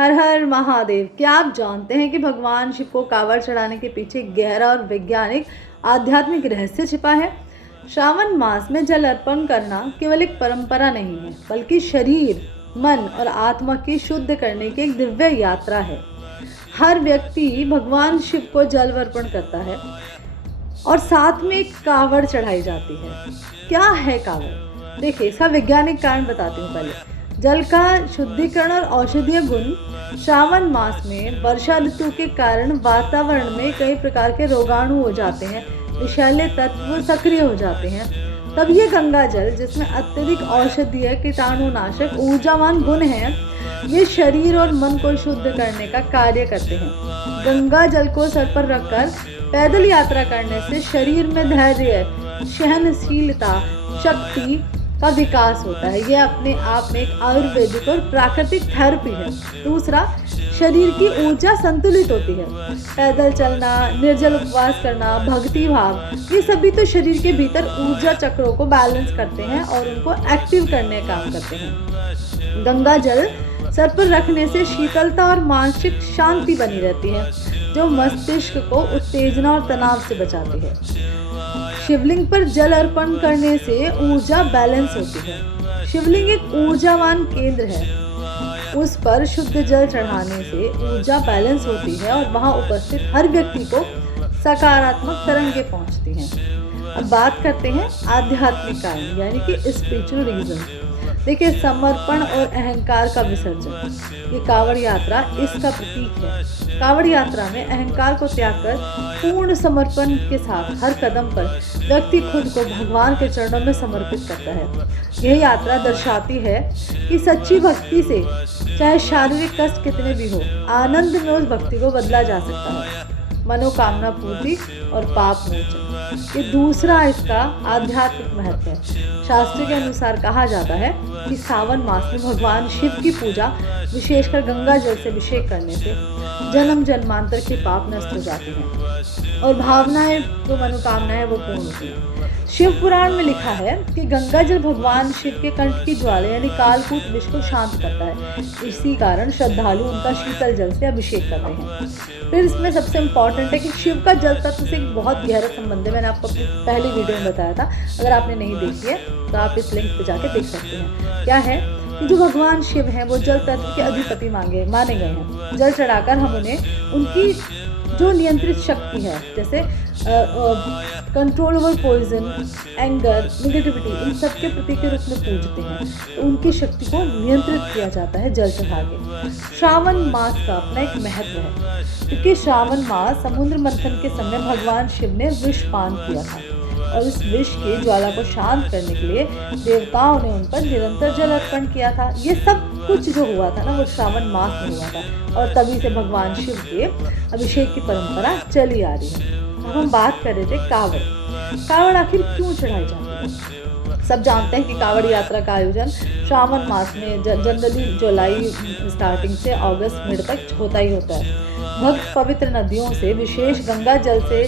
हर हर महादेव। क्या आप जानते हैं कि भगवान शिव को कांवड़ चढ़ाने के पीछे गहरा और वैज्ञानिक आध्यात्मिक रहस्य छिपा है। श्रावण मास में जल अर्पण करना केवल एक परंपरा नहीं है, बल्कि शरीर, मन और आत्मा की शुद्ध करने की एक दिव्य यात्रा है। हर व्यक्ति भगवान शिव को जल अर्पण करता है और साथ में एक कांवड़ चढ़ाई जाती है। क्या है कांवड़? देखिए, इसका वैज्ञानिक कारण बताती हूँ। पहले जल का शुद्धिकरण और औषधीय गुण। श्रावण मास में वर्षा ऋतु के कारण वातावरण में कई प्रकार के रोगाणु हो जाते हैं, विषैले तत्व सक्रिय हो जाते हैं। तब ये गंगा जल, जिसमें अत्यधिक औषधीय कीटाणुनाशक ऊर्जावान गुण हैं, ये शरीर और मन को शुद्ध करने का कार्य करते हैं। गंगा जल को सर पर रखकर पैदल यात्रा करने से शरीर में धैर्य, सहनशीलता, शक्ति का विकास होता है। यह अपने आप में एक आयुर्वेदिक और प्राकृतिक थेरेपी है। दूसरा, शरीर की ऊर्जा संतुलित होती है। पैदल चलना, निर्जल उपवास करना, भक्ति भाव, ये सभी तो शरीर के भीतर ऊर्जा चक्रों को बैलेंस करते हैं और उनको एक्टिव करने का काम करते हैं। गंगा जल सर पर रखने से शीतलता और मानसिक शांति बनी रहती है, जो मस्तिष्क को उत्तेजना और तनाव से बचाती है। शिवलिंग पर जल अर्पण करने से ऊर्जा बैलेंस होती है। शिवलिंग एक ऊर्जावान केंद्र है। उस पर शुद्ध जल चढ़ाने से ऊर्जा बैलेंस होती है और वहां उपस्थित हर व्यक्ति को सकारात्मक तरंगें पहुंचती हैं। अब बात करते हैं आध्यात्मिक कारण, यानी कि स्पिरिचुअल रीजन। देखिए, समर्पण और अहंकार का विसर्जन, ये कांवड़ यात्रा इसका प्रतीक है। कांवड़ यात्रा में अहंकार को त्याग कर पूर्ण समर्पण के साथ हर कदम पर व्यक्ति खुद को भगवान के चरणों में समर्पित करता है। यह यात्रा दर्शाती है कि सच्ची भक्ति से चाहे शारीरिक कष्ट कितने भी हो, आनंद में उस भक्ति को बदला जा सकता है। मनोकामना पूर्ति और पाप मोचन, ये दूसरा इसका आध्यात्मिक महत्व है। शास्त्र के अनुसार कहा जाता है कि सावन मास में भगवान शिव की पूजा, विशेषकर गंगा जल से अभिषेक करने से जन्म जन्मांतर के पाप नष्ट हो जाते हैं और भावनाएं, जो मनोकामनाएं, वो पूर्ण होती हैं। शिव पुराण में लिखा है कि गंगा जल भगवान शिव के कंठ की ज्वाला यानी कालकूट विष को शांत करता है। इसी कारण श्रद्धालु उनका शीतल जल से अभिषेक करते हैं। फिर इसमें सबसे इम्पॉर्टेंट है कि शिव का जल तत्व से एक बहुत गहरा संबंध है। मैंने आपको अपनी पहली वीडियो में बताया था। अगर आपने नहीं देखी है तो आप इस लिंक पे जाके देख सकते हैं। क्या है कि जो भगवान शिव हैं वो जल तत्व के अधिपति माने गए हैं। जल चढ़ाकर हम उन्हें उनकी जो नियंत्रित शक्ति है, जैसे control over poison, anger, negativity, इन सब के प्रतीक के रूप में पूजते हैं। तो उनकी शक्ति को नियंत्रित किया जाता है जल चढ़ा के। श्रावण मास का अपना एक महत्व है, क्योंकि श्रावण मास समुद्र मंथन के समय भगवान शिव ने विष पान किया था और इस विष की ज्वाला को शांत करने के लिए देवताओं ने उन पर निरंतर जल अर्पण किया था। ये सब कुछ जो हुआ था ना, वो श्रावण मास में हुआ था और तभी से भगवान शिव के अभिषेक की परंपरा चली आ रही है। अब हम बात कर रहे थे कांवड़। कांवड़ आखिर क्यों चढ़ाई जाती है? सब जानते हैं कि कांवड़ यात्रा का आयोजन श्रावण मास में जनरली जुलाई स्टार्टिंग से अगस्त मिड तक होता ही होता है। भक्त पवित्र नदियों से विशेष गंगा जी से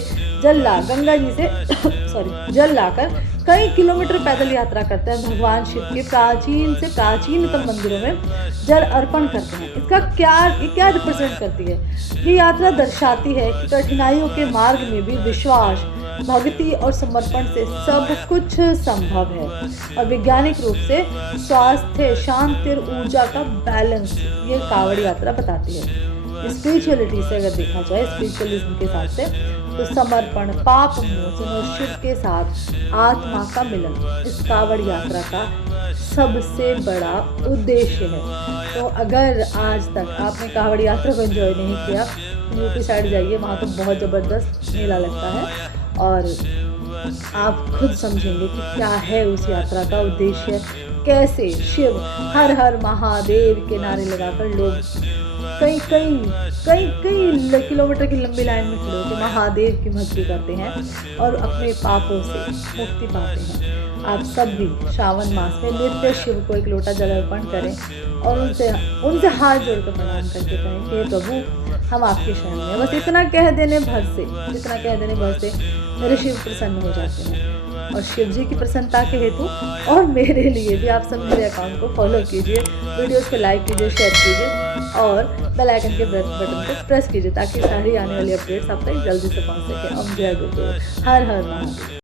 जल लाकर कई किलोमीटर पैदल यात्रा करते हैं। भगवान शिव के प्राचीन से प्राचीनतम मंदिरों में जल अर्पण करते हैं। इसका क्या रिप्रेजेंट करती है? ये यात्रा दर्शाती है कि कठिनाइयों के मार्ग में भी विश्वास, भक्ति और समर्पण से सब कुछ संभव है। और वैज्ञानिक रूप से स्वास्थ्य, शांति और ऊर्जा का बैलेंस ये कांवड़ यात्रा बताती है। स्पिरिचुअलिटी से अगर देखा जाए, स्पिरिचुअलिज्म के हिसाब से, तो समर्पण, पाप मोचन और शिव के साथ आत्मा का मिलन इस कांवड़ यात्रा का सबसे बड़ा उद्देश्य है। तो अगर आज तक आपने कांवड़ यात्रा को एंजॉय नहीं किया, यूपी साइड जाइए, वहाँ तो बहुत ज़बरदस्त मेला लगता है और आप खुद समझेंगे कि क्या है उस यात्रा का उद्देश्य। कैसे शिव हर हर महादेव के नारे लगाकर लोग कई किलोमीटर की लंबी लाइन में खड़े होकर महादेव की भक्ति करते हैं और अपने पापों से मुक्ति पाते हैं। आप सब भी श्रावण मास में नित्य शिव को एक लोटा जल अर्पण करें और उनसे हाथ जोड़कर प्रणाम करके कहें कि प्रभु, हम आपके शरण में। बस इतना कह देने भर से मेरे शिव प्रसन्न हो जाते हैं। और शिव जी की प्रसन्नता के हेतु और मेरे लिए भी आप सब मेरे अकाउंट को फॉलो कीजिए, वीडियोस को लाइक कीजिए, शेयर कीजिए। और बेल आइकन के बटन को प्रेस कीजिए ताकि सारी आने वाली अपडेट्स आप तक जल्दी से पहुंच सके। अब जय गुरुदेव, हर हर महादेव।